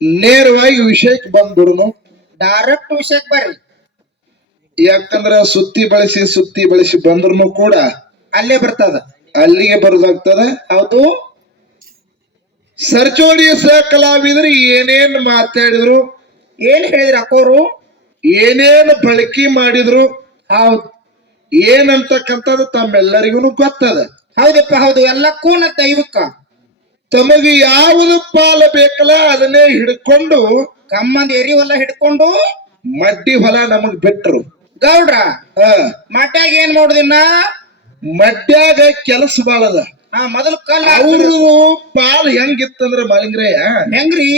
ನೇರವಾಗಿ ವಿಷಯಕ್ಕೆ ಬಂದ್ಬಿಡುನು. ಡೈರೆಕ್ಟ್ ವಿಷಯಕ್ಕೆ ಬರ್ರಿ. ಯಾಕಂದ್ರ ಸುತ್ತಿ ಬಳಸಿ ಬಂದ್ರು ಕೂಡ ಅಲ್ಲೇ ಬರ್ತದ, ಅಲ್ಲಿಗೆ ಬರೋದಾಗ್ತದ. ಹೌದು. ಸರ್ಜೋಡಿ ಕಲಾವಿದರು ಏನೇನ್ ಮಾತಾಡಿದ್ರು, ಏನ್ ಹೇಳಿದ್ರ ಅಕ್ಕೋರು, ಏನೇನ್ ಬಳಕೆ ಮಾಡಿದ್ರು, ಹೌದು, ಏನಂತಕ್ಕಂಥದ್ದು ತಮ್ಮೆಲ್ಲರಿಗೂ ಗೊತ್ತದ. ಹೌದಪ್ಪ ಹೌದು. ಎಲ್ಲಕ್ಕೂ ನ ದೈವಕ್ಕ ತಮಗೆ ಯಾವುದು ಪಾಲ ಬೇಕಲ್ಲ ಅದನ್ನೇ ಹಿಡ್ಕೊಂಡು ಕಮ್ಮಂದ್ ಎರಿ ಹೊಲ ಹಿಡ್ಕೊಂಡು ಮಡ್ಡಿ ಹೊಲ ನಮಗ್ ಬಿಟ್ರು. ಗೌಡ್ರ ಮಟ್ಯಾಗ ಏನ್ ಮಾಡುದಿನ್ನ ಮಡ್ಯಾಗ ಕೆಲಸ ಬಾಳದ. ಮೊದಲು ಕಲ್ಲ ಅವ್ರು ಪಾಲ್ ಹೆಂಗಿತ್ತಂದ್ರ ಮಾಲಿಂಗ್ರಯ್ಯ, ಹೆಂಗ್ರಿ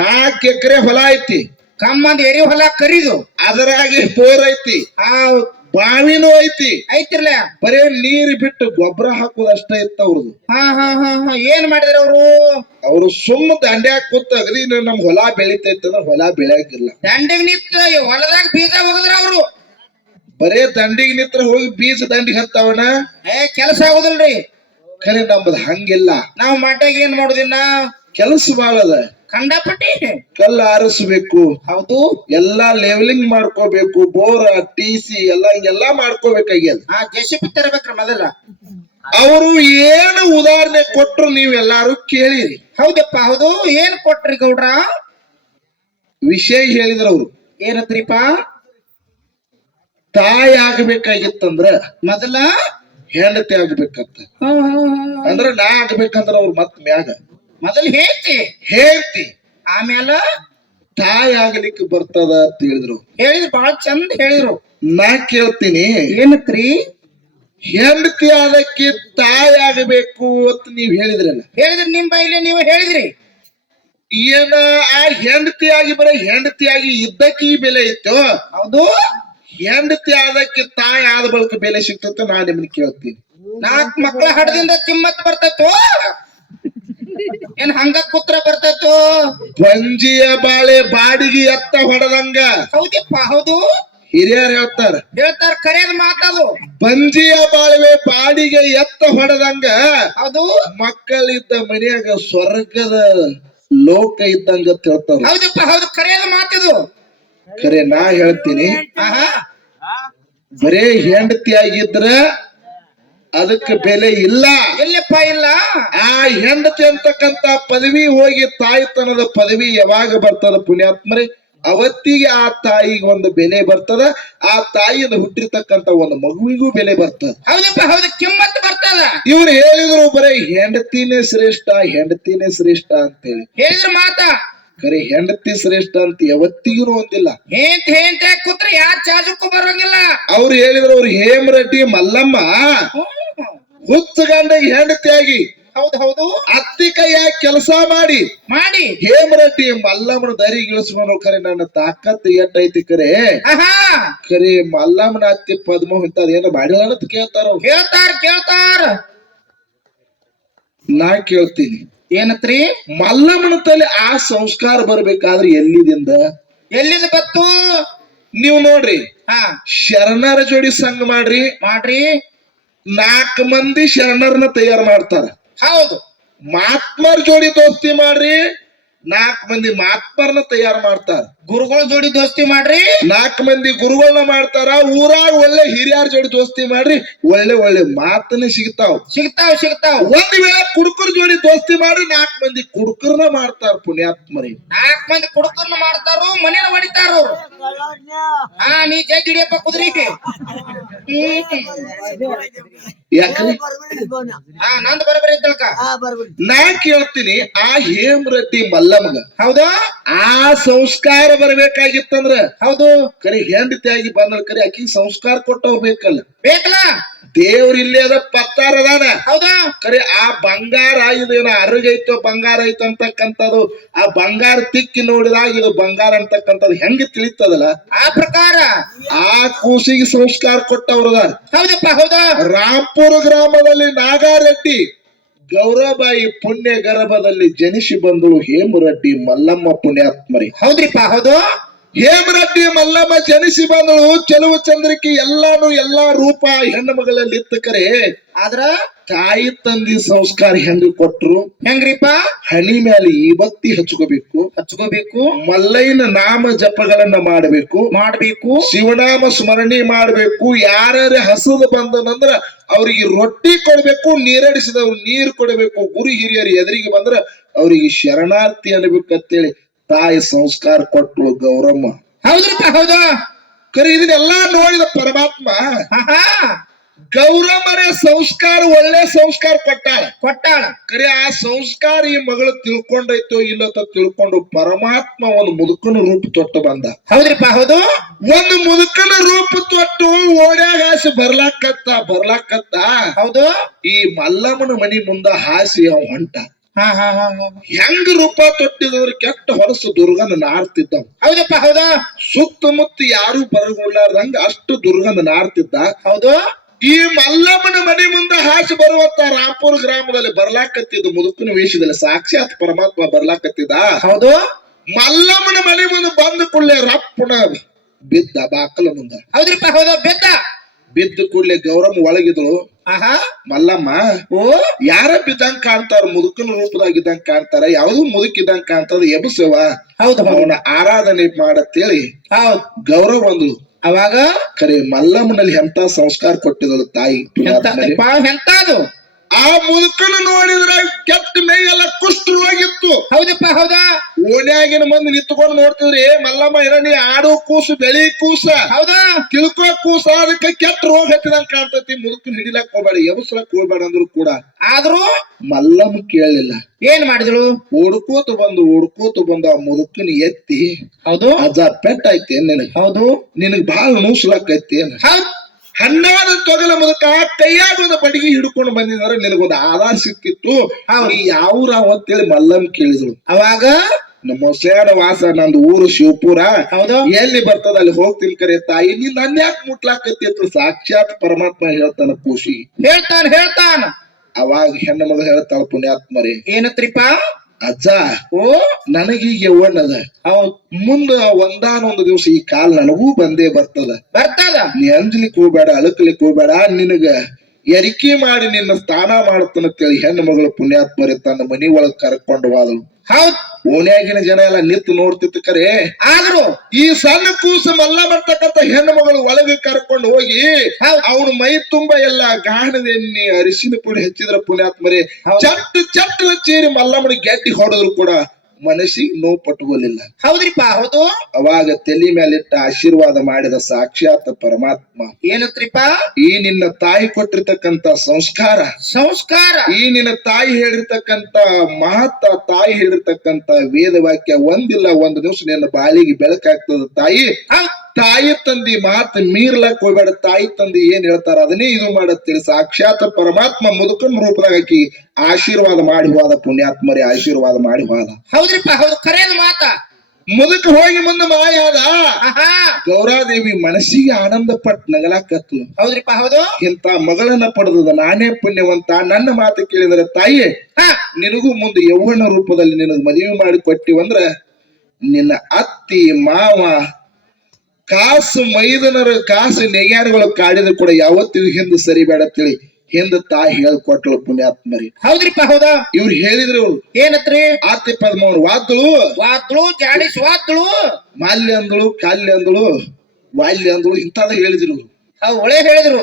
4 ಎಕರೆ ಹೊಲ ಐತಿ, ಕಮ್ಮಂದ್ ಎರಿ ಹೊಲ ಕರಿದು, ಅದರಾಗೆ ಬೋರ್ ಐತಿ, ಬಾವಿನೂ ಐತಿ, ಐತಿರ್ಲ. ಬರೇ ನೀರ್ ಬಿಟ್ಟು ಗೊಬ್ಬರ ಹಾಕುದಷ್ಟ ಇತ್ತ ಅವ್ರದ್ದು. ಏನ್ ಮಾಡಿದ್ರ ಅವ್ರು ಸುಮ್ಮ ದಂಡ್ಯಾಗ ಕೂತ ಅಗದಿ ನಮ್ ಹೊಲ ಬೆಳಿತೈತಂದ್ರ ಹೊಲ ಬೆಳೆಯಾಗಿಲ್ಲ. ದಂಡಿಗೆ ನಿಂತ ಹೊಲದಾಗ ಬೀಜ ಹೋಗದ್ರ ಅವ್ರು. ಬರೇ ದಂಡಿಗೆ ನಿಂತ್ರ ಹೋಗಿ ಬೀಜ ದಂಡಿಗೆ ಹತ್ತಾವನ ಕೆಲಸ ಆಗುದಿಲ್ರಿ. ಖರೆ ನಮ್ಮದ್ ಹಂಗಿಲ್ಲ. ನಾವ್ ಮಟ್ಯಾಗ ಏನ್ ಮಾಡುದಿನ್ನ ಕೆಲಸ ಬಾಳದ. ಕಂಡಪಟ್ಟಿ ಕಲ್ಲು ಆರಿಸ್ಬೇಕು, ಹೌದು, ಎಲ್ಲಾ ಲೆವೆಲಿಂಗ್ ಮಾಡ್ಕೋಬೇಕು, ಬೋರ್ TC ಎಲ್ಲಾ ಮಾಡ್ಕೋಬೇಕಾಗ್ಯದ. ಜೆಸಿಬಿ ತರಬೇಕ್ರಿ ಮೊದಲ. ಅವರು ಏನು ಉದಾಹರಣೆ ಕೊಟ್ರು ನೀವೆಲ್ಲಾರು ಕೇಳಿರಿ. ಹೌದಪ್ಪ ಹೌದು. ಏನ್ ಕೊಟ್ರಿ ಗೌಡ್ರ? ವಿಷಯ ಹೇಳಿದ್ರ ಅವ್ರು. ಏನತ್ರಿಪ್ಪ? ತಾಯಿ ಆಗ್ಬೇಕಾಗಿತ್ತಂದ್ರ ಮೊದಲ ಹೆಂಡತಿ ಆಗ್ಬೇಕಂತ. ಅಂದ್ರ ನಾ ಆಗ್ಬೇಕಂದ್ರ ಅವ್ರು ಮತ್ ಮ್ಯಾಗ ಮೊದಲು ಹೇಳ್ತಿ ಆಮೇಲೆ ತಾಯಿ ಆಗ್ಲಿಕ್ಕೆ ಬರ್ತದ ಅಂತ ಹೇಳಿದ್ರು. ಹೇಳಿದ್ರು, ಬಾಳ ಚಂದ ಹೇಳಿದ್ರು. ನಾ ಕೇಳ್ತೀನಿ, ಏನತ್ರಿ? ಹೆಂಡತಿ ಆದಕ್ಕೆ ತಾಯಿ ಆಗಬೇಕು ಅಂತ ನೀವ್ ಹೇಳಿದ್ರಲ್ಲ. ಹೇಳಿದ್ರಿ, ನಿಮ್ ಬೈಲಿ ನೀವು ಹೇಳಿದ್ರಿ. ಏನ ಆ ಹೆಂಡತಿಯಾಗಿ ಬರೀ ಹೆಂಡತಿಯಾಗಿ ಇದ್ದಕ್ಕೆ ಈ ಬೆಲೆ ಇತ್ತು? ಹೌದು. ಹೆಂಡತಿ ಆದಕ್ಕೆ ತಾಯಿ ಆದ ಬಳಿಕ ಬೆಲೆ ಸಿಗ್ತೈತೆ ನಾ ನಿಮ್ನ ಕೇಳ್ತೀನಿ. 4 ಮಕ್ಕಳ ಹಡದಿಂದ ಕಿಮ್ಮತ್ ಬರ್ತೈತೋ ಏನ್ ಹಂಗ ಪುತ್ರ ಬರ್ತೈತೋ? ಬಂಜಿಯ ಬಾಳೆ ಬಾಡಿಗೆ ಎತ್ತ ಹೊಡೆದಂಗ. ಹೌದಪ್ಪ ಹೌದು. ಹಿರಿಯರು ಹೇಳ್ತಾರ ಕರೆಯದ್ ಮಾತದು. ಬಂಜಿಯ ಬಾಳ್ವೆ ಬಾಡಿಗೆ ಎತ್ತ ಹೊಡೆದಂಗ. ಹೌದು. ಮಕ್ಕಳಿದ್ದ ಮನೆಯಾಗ ಸ್ವರ್ಗದ ಲೋಕ ಇದ್ದಂಗ ಹೇಳ್ತಾರ. ಹೌದಪ್ಪ ಹೌದು. ಕರೆಯದ ಮಾತಿದು. ಖರೆ ನಾ ಹೇಳ್ತೀನಿ, ಬರೇ ಹೆಂಡತಿ ಆಗಿದ್ರ ಅದಕ್ಕೆ ಬೆಲೆ ಇಲ್ಲ. ಎಲ್ಲಪ್ಪ ಇಲ್ಲ. ಆ ಹೆಂಡತಿ ಅಂತಕ್ಕಂತ ಪದವಿ ಹೋಗಿ ತಾಯಿತನದ ಪದವಿ ಯಾವಾಗ ಬರ್ತದ ಪುಣ್ಯಾತ್ಮರೇ, ಅವತ್ತಿಗೆ ಆ ತಾಯಿಗೆ ಒಂದು ಬೆಲೆ ಬರ್ತದ. ಆ ತಾಯಿಯಿಂದ ಹುಟ್ಟಿರ್ತಕ್ಕಂತ ಒಂದು ಮಗುವಿಗೂ ಬೆಲೆ ಬರ್ತದ. ಹೌದಪ್ಪ ಹೌದು. ಕಿಮ್ಮತ್ ಬರ್ತದ. ಇವ್ರು ಹೇಳಿದ್ರು ಬರೇ ಹೆಂಡತಿನೇ ಶ್ರೇಷ್ಠ ಅಂತೇಳಿ ಹೇಳಿದ್ರು ಮಾತ. ಖರೆ ಹೆಂಡತಿ ಶ್ರೇಷ್ಠ ಅಂತ ಯಾವತ್ತಿಗೂ ಒಂದಿಲ್ಲ. ಹೇಂತ ಕೂತ್ರ ಯಾವ ಚಾಜಕ್ಕೂ ಬರೋಂಗಿಲ್ಲ. ಅವ್ರು ಹೇಳಿದ್ರು, ಅವ್ರು ಹೇಮರೆಡ್ಡಿ ಮಲ್ಲಮ್ಮ ಹುಚ್ಚ ಗಂಡ ಹೆಂಡತಿಯಾಗಿ, ಹೌದು ಹೌದು, ಅತ್ತಿ ಕೈಯಾಗಿ ಕೆಲಸ ಮಾಡಿ ಹೇಮರೆಡ್ಡಿ ಮಲ್ಲಮ್ಮನ ದರಿಗಿಳಿಸ್ಕೊಂಡು. ಖರೆ ನನ್ನ ತಾಕತ್ತು ಎಟ್ಟೈತಿ ಖರೆ ಮಲ್ಲಮ್ಮನ ಅತ್ತಿ ಪದ್ಮ ಇಂತದ ಏನ ಮಾಡಿಲ್ಲ ಅಂತ ಕೇಳ್ತಾರ. ನಾ ಕೇಳ್ತೀನಿ, ಏನತ್ರಿ? ಮಲ್ಲಮ್ಮನ ತಲೆ ಆ ಸಂಸ್ಕಾರ ಬರ್ಬೇಕಾದ್ರೆ ಎಲ್ಲಿಂದ ಬತ್ತು? ನೀವು ನೋಡ್ರಿ, ಶರಣರ ಜೋಡಿ ಸಂಘ ಮಾಡ್ರಿ 4 ಮಂದಿ ಶರಣರನ್ನ ತಯಾರು ಮಾಡ್ತಾರ. ಹೌದು. ಮಹಾತ್ಮರ ಜೋಡಿ ದೋಸ್ತಿ ಮಾಡ್ರಿ 4 ಮಂದಿ ಮಹಾತ್ಮರನ್ನ ತಯಾರು ಮಾಡ್ತಾರ. ಗುರುಗಳ ಜೋಡಿ ದೋಸ್ತಿ ಮಾಡ್ರಿ 4 ಮಂದಿ ಗುರುಗಳನ್ನ ಮಾಡ್ತಾರ. ಊರಾಗ ಒಳ್ಳೆ ಹಿರಿಯರ ಜೋಡಿ ದೋಸ್ತಿ ಮಾಡ್ರಿ, ಒಳ್ಳೆ ಮಾತನ್ನ ಸಿಗ್ತಾವ್. ಒಂದ್ ವೇಳೆ ಕುಡುಕರ ಜೋಡಿ ದೋಸ್ತಿ ಮಾಡ್ರಿ 4 ಮಂದಿ ಕುಡುಕರ್ನ ಮಾಡ್ತಾರ. ಪುಣ್ಯಾತ್ಮರಿ 4 ಮಂದಿ ಕುಡುಕರ್ನ ಮಾಡ್ತಾರು, ಮನೇನ ಹೊಡಿತಾರ. ನೀ ಜೈ ಹಿಡಿಯಪ್ಪ ಕುದುರೆಗೆ. ಯಾಕಂದ್ರೆ ನಂದು ಬರಬರಿ ಇದ್ದಲ್ಕ. ನಾ ಕೇಳ್ತೀನಿ, ಆ ಹೇಮರೆಡ್ಡಿ ಮಲ್ಲಮ್ಮಗ ಹೌದಾ ಆ ಸಂಸ್ಕಾರ ಬರ್ಬೇಕಾಗಿತ್ತಂದ್ರ, ಹೌದು, ಕರೆ ಹೆಂಡತಿಯಾಗಿ ಬಂದಳ, ಕರೆ ಆಕಿ ಸಂಸ್ಕಾರ ಕೊಟ್ಟವ್ ಬೇಕಲ್ಲ. ದೇವ್ರ ಇಲ್ಲಿ ಅದ ಪತ್ತಾರ ಅದಾನ. ಹೌದಾ. ಕರೆ ಆ ಬಂಗಾರ ಇದೇನ ಅರಗೈತೋ ಬಂಗಾರ ಐತ ಅಂತಕ್ಕಂಥದ್ದು, ಆ ಬಂಗಾರ ತಿಕ್ಕಿ ನೋಡಿದಾಗ ಇದು ಬಂಗಾರ ಅಂತಕ್ಕಂಥದ್ದು ಹೆಂಗ ತಿಳಿತದಲ್ಲ, ಆ ಪ್ರಕಾರ ಆ ಕೂಸಿಗೆ ಸಂಸ್ಕಾರ ಕೊಟ್ಟವ್ರದಾರ. ಹೌದಪ್ಪ ಹೌದಾ. ರಾಂಪುರ ಗ್ರಾಮದಲ್ಲಿ ನಾಗಾರೆಡ್ಡಿ ಗೌರಬಾಯಿ ಪುಣ್ಯ ಗರ್ಭದಲ್ಲಿ ಜನಿಸಿ ಬಂದಳು ಹೇಮರೆಡ್ಡಿ ಮಲ್ಲಮ್ಮ. ಪುಣ್ಯಾತ್ಮರಿ ಹೌದ್ರಿಪ್ಪ ಹೌದು. ಹೇಮರೆಡ್ಡಿ ಮಲ್ಲಮ್ಮ ಜನಿಸಿ ಬಂದಳು. ಚೆಲುವು ಚಂದ್ರಿಕೆ ಎಲ್ಲಾ ರೂಪ ಹೆಣ್ಣು ಮಗಳಲ್ಲಿ ಇತ್ತ. ಕರೆ ಆದ್ರ ತಾಯಿ ತಂದಿ ಸಂಸ್ಕಾರ ಹೆಂಗ್ ಕೊಟ್ರು? ಹೆಂಗ್ರಿಪ್ಪ? ಹನಿ ಮೇಲೆ ಈ ಭಕ್ತಿ ಹಚ್ಕೋಬೇಕು, ಹಚ್ಕೋಬೇಕು, ಮಲ್ಲಯ್ಯನ ನಾಮ ಜಪಗಳನ್ನ ಮಾಡಬೇಕು, ಶಿವನಾಮ ಸ್ಮರಣೆ ಮಾಡಬೇಕು. ಯಾರ್ಯಾರ ಹಸದು ಬಂದನಂದ್ರ ಅವ್ರಿಗೆ ರೊಟ್ಟಿ ಕೊಡ್ಬೇಕು, ನೀರಡಿಸಿದವ್ರು ನೀರು ಕೊಡಬೇಕು. ಗುರು ಹಿರಿಯರು ಎದುರಿಗೆ ಬಂದ್ರ ಅವ್ರಿಗೆ ಶರಣಾರ್ಥಿ ಅನ್ಬೇಕಂತೇಳಿ ತಾಯಿ ಸಂಸ್ಕಾರ ಕೊಟ್ಲು ಗೌರಮ್ಮ. ಹೌದ್ರಿಪ್ಪ, ಹೌದು. ಕರೆ ಇದನ್ನೆಲ್ಲಾ ನೋಡಿದ ಪರಮಾತ್ಮ ಗೌರಮ್ಮರ ಸಂಸ್ಕಾರ ಒಳ್ಳೆ ಸಂಸ್ಕಾರ ಕೊಟ್ಟಾಳ. ಕರೆ ಆ ಸಂಸ್ಕಾರ ಈ ಮಗಳು ತಿಳ್ಕೊಂಡೈತೋ ಇಲ್ಲತ್ತ ತಿಳ್ಕೊಂಡು ಪರಮಾತ್ಮ ಒಂದು ಮುದುಕನ ರೂಪ ತೊಟ್ಟು ಬಂದ. ಹೌದ್ರಿಪ್ಪ, ಹೌದು. ಒಂದು ಮುದುಕನ ರೂಪ ತೊಟ್ಟು ಓಡ್ಯಾಗ ಹಾಸಿ ಬರ್ಲಾಕತ್ತ. ಹೌದು. ಈ ಮಲ್ಲಮ್ಮನ ಮನಿ ಮುಂದ ಹಾಸಿ ಅವ ಹೊಂಟ. ಹೆಂಗ ರೂಪ ತೊಟ್ಟಿದವ್ರು ಕೆಟ್ಟ ಹೊಲಸು ದುರ್ಗಂಧ ನಾರ್ತಿದ್ದ. ಹೌದಪ್ಪ, ಹೌದಾ. ಸುತ್ತಮುತ್ತ ಯಾರು ಬರಗೊಳ್ಳಾರ್ದಂಗ ಅಷ್ಟು ದುರ್ಗಂಧ ನಾರ್ತಿದ್ದ. ಹೌದು. ಈ ಮಲ್ಲಮ್ಮನ ಮನೆ ಮುಂದೆ ಹಾಸಿ ಬರುವಂತ ರಾಂಪುರ ಗ್ರಾಮದಲ್ಲಿ ಬರ್ಲಾಕತ್ತಿದ್ದು ಮುದುಕನ ವೇಷದಲ್ಲಿ ಸಾಕ್ಷಾತ್ ಪರಮಾತ್ಮ ಬರ್ಲಾಕತ್ತಿದ್ದ. ಹೌದು. ಮಲ್ಲಮ್ಮನ ಮನೆ ಮುಂದೆ ಬಂದ ಕೂಡಲೇ ರಪ್ಪನ ಬಿದ್ದ ಬಾಕಲ ಮುಂದ. ಹೌದ್ರಿಪ್ಪ, ಹೌದು. ಬಿದ್ದ ಕೂಡಲೇ ಗೌರಮ್ಮ ಒಳಗಿದ್ಳು. ಮಲ್ಲಮ್ಮ ಯಾರ ಬಿದ್ದಂಗ ಕಾಣ್ತಾರ? ಮುದುಕನ ರೂಪದಾಗಿದ್ದಂಗ ಕಾಣ್ತಾರ, ಯಾವ್ದು ಮುದುಕಿದ್ದಂಗ ಕಾಣ್ತದ, ಎಬಸವ ಅವನ ಆರಾಧನೆ ಮಾಡತ್ತೇಳಿ ಗೌರವ ಬಂದ್ಲು. ಅವಾಗ ಖರೆ ಮಲ್ಲಮ್ಮನಲ್ಲಿ ಎಂತ ಸಂಸ್ಕಾರ ಕೊಟ್ಟಿದಳು ತಾಯಿ. ಎಂತದು? ಆ ಮುದುಕನ ನೋಡಿದ್ರ ಕೆಟ್ಟ ಮೇಗೆಲ್ಲ ಕುಷ್ಠರೋಗಿತ್ತು. ಹೌದಪ್ಪ, ಹೌದಾ. ಓಣ್ಯಾಗಿನ ಮಂದಿ ನಿಂತ್ಕೊಂಡು ನೋಡ್ತಿದ್ರಿ, ಮಲ್ಲಮ್ಮ ನೀ ಆಡೋ ಕೂಸು, ಬೆಳಿ ಕೂಸ, ಹೌದಾ, ತಿಳ್ಕೋ ಕೂಸ, ಅದಕ್ಕೆ ಕೆಟ್ಟ ರೋಗ ಹತ್ತಿದಂಗ ಕಾಣ್ತತಿ. ಮುದುಕನ ಹಿಡಿಲಕ್ ಹೋಗ್ಬೇಡ, ಎಬಸ್ಲಕ್ ಹೋಗ್ಬೇಡ ಅಂದ್ರು ಕೂಡ ಆದ್ರೂ ಮಲ್ಲಮ್ಮ ಕೇಳಲಿಲ್ಲ. ಏನ್ ಮಾಡಿದಳು? ಓಡ್ಕೋತ ಬಂದು ಆ ಮುದುಕನ ಎತ್ತಿ, ಹೌದು, ಅಜ್ಜ ಪೆಟ್ಟಾಯ್ತಿ ನಿನಗ್? ಹೌದು. ನಿನಗ್ ಬಹಳ ನೂಸ್ಲಾಕೈತಿ ಏನ? ಹಣ್ಣಾದ ತೊಗಲ ಮುದಕ ಕೈಯಾಗ ಒಂದು ಬಡಿಗೆ ಹಿಡ್ಕೊಂಡು ಬಂದಿದ್ದಾರೆ, ನಿನಗೊಂದು ಆಧಾರ ಸಿಕ್ಕಿತ್ತು, ಯಾವ್ರಾವ್ ಅಂತೇಳಿ ಮಲ್ಲಮ್ಮ ಕೇಳಿದ್ರು. ಅವಾಗ ನಮ್ಮ ಸೇನ ವಾಸ, ನಂದು ಊರು ಶಿವಪುರ, ಹೌದು, ಎಲ್ಲಿ ಬರ್ತದ ಅಲ್ಲಿ ಹೋಗ್ತೀನಿ. ಕರೆ ತಾಯಿ ನೀನ್ ನನ್ಯಾಕ್ ಮುಟ್ಲಾಕತ್ತಿ? ಸಾಕ್ಷಾತ್ ಪರಮಾತ್ಮ ಹೇಳ್ತಾನ ಖುಷಿ ಹೇಳ್ತಾನ. ಅವಾಗ ಹೆಣ್ಣ ಮಗ ಹೇಳ್ತಾಳ, ಪುಣ್ಯಾತ್ಮರೇ ಏನತ್ರಿಪ್ಪ? ಅಜ್ಜ, ನನಗೀಗ ಯೌವನದ, ಮುಂದ ಒಂದಾನೊಂದು ದಿವಸ ಈ ಕಾಲ್ ನನಗೂ ಬಂದೇ ಬರ್ತದ. ನೀ ಅಂಜಲಿಕ್ ಹೋಗ್ಬೇಡ, ಅಳಕಲಿಕ್ ಹೋಗ್ಬೇಡ, ನಿನಗ ಎರಿಕೆ ಮಾಡಿ ನಿನ್ನ ಸ್ಥಾನ ಮಾಡತ್ತಂತೇಳಿ ಹೆಣ್ಣು ಮಗಳು ಪುಣ್ಯಾತ್ಮರೇ ತನ್ನ ಮನಿ ಒಳಗ್ ಕರ್ಕೊಂಡು ಹೋದಳು. ಓಣ್ಯಾಗಿನ ಜನ ಎಲ್ಲ ನಿಂತು ನೋಡ್ತಿತ್ತು. ಕರೆ ಆದ್ರೂ ಈ ಸಣ್ಣ ಕೂಸು ಮಲ್ಲ ಬರ್ತಕ್ಕಂತ ಹೆಣ್ಣು ಮಗಳು ಒಳಗೆ ಕರ್ಕೊಂಡು ಹೋಗಿ ಅವನು ಮೈ ತುಂಬ ಎಲ್ಲ ಗಾಣದೆಣ್ಣೆ ಅರಿಶಿನ ಪುಡಿ ಹಚ್ಚಿದ್ರ ಪುಣ್ಯಾತ್ಮರೇ ಚಟ್ ಚೇರಿ ಮಲ್ಲಮ್ಮನ ಗೆಡ್ಡಿ ಹೊಡೆದ್ರು ಕೂಡ ಮನಸ್ಸಿಗೆ ನೋವು ಪಟ್ಟುಕೊಳ್ಳಿಲ್ಲ. ಹೌದ್ರಿಪ್ಪ, ಹೌದು. ಅವಾಗ ತಲೆ ಮೇಲಿಟ್ಟ ಆಶೀರ್ವಾದ ಮಾಡಿದ ಸಾಕ್ಷಾತ್ ಪರಮಾತ್ಮ. ಏನತ್ರಿಪ್ಪ? ಈ ನಿನ್ನ ತಾಯಿ ಕೊಟ್ಟಿರ್ತಕ್ಕಂತ ಸಂಸ್ಕಾರ, ಈ ನಿನ್ನ ತಾಯಿ ಹೇಳಿರ್ತಕ್ಕಂತ ಮಹತ್ವ, ತಾಯಿ ಹೇಳಿರ್ತಕ್ಕಂತ ವೇದ ವಾಕ್ಯ ಒಂದಿಲ್ಲ ಒಂದು ದಿವಸ ನಿನ್ನ ಬಾಳಿಗೆ ಬೆಳಕಾಗ್ತದ. ತಾಯಿ ತಂದಿ ಮಾತು ಮೀರ್ಲಕ್ ಹೋಗ್ಬೇಡ. ತಾಯಿ ತಂದಿ ಏನ್ ಹೇಳ್ತಾರ ಅದನ್ನೇ ಇದು ಮಾಡತ್ತೇಳಿ ಸಾಕ್ಷಾತ್ ಪರಮಾತ್ಮ ಮುದುಕನ ರೂಪದಾಗ ಹಾಕಿ ಆಶೀರ್ವಾದ ಮಾಡಿ ಹೋದ. ಪುಣ್ಯಾತ್ಮರೇ ಆಶೀರ್ವಾದ ಮಾಡಿ ಹೋದ. ಹೌದ್ರಿಪ್ಪ, ಹೌದು, ಖರೇನ ಮಾತ. ಮುದುಕ ಹೋಗಿ ಮುಂದೆ ಮಾಯಾದ. ಗೌರಾದೇವಿ ಮನಸ್ಸಿಗೆ ಆನಂದ ಪಟ್ ನಗಲಾಕತ್ಲು. ಹೌದ್ರಿಪ್ಪ, ಹೌದು. ಇಂತ ಮಗಳನ್ನ ಪಡೆದ ನಾನೇ ಪುಣ್ಯವಂತ. ನನ್ನ ಮಾತು ಕೇಳಿದ್ರೆ ತಾಯಿ, ನಿನಗೂ ಮುಂದೆ ಯೌವನ ರೂಪದಲ್ಲಿ ನಿನಗ್ ಮದುವೆ ಮಾಡಿ ಕೊಟ್ಟಿವಂದ್ರ ನಿನ್ನ ಅತ್ತಿ ಮಾವ ಕಾಸು ಮೈದನರು ಕಾಸು ನೆಗ್ಯಾರಗಳು ಕಾಡಿದ್ರು ಕೂಡ ಯಾವತ್ತಿಗೂ ಹಿಂದೆ ಸರಿಬೇಡ ತಿಳಿ ಹಿಂದ ತಾಯಿ ಹೇಳ್ಕೊಟ್ಳು. ಪುಣ್ಯಾತ್ಮರಿ. ಹೌದ್ರಿಪ್ಪ, ಹೌದಾ. ಇವ್ರು ಹೇಳಿದ್ರು ಏನತ್ರಿ? ಆತಿ ಪದ್ಮವ್ರು ವಾದ್ಳು ಜಾಡಿಸ್ ವಾದ್ಳು, ಮಾಲ್ಯ ಅಂದಳು, ಕಾಲ್ಯ ಅಂದಳು, ವಾಲ್ಯ ಅಂದಳು, ಇಂಥದ ಹೇಳಿದ್ರು. ಒಳ್ಳೆ ಹೇಳಿದ್ರು.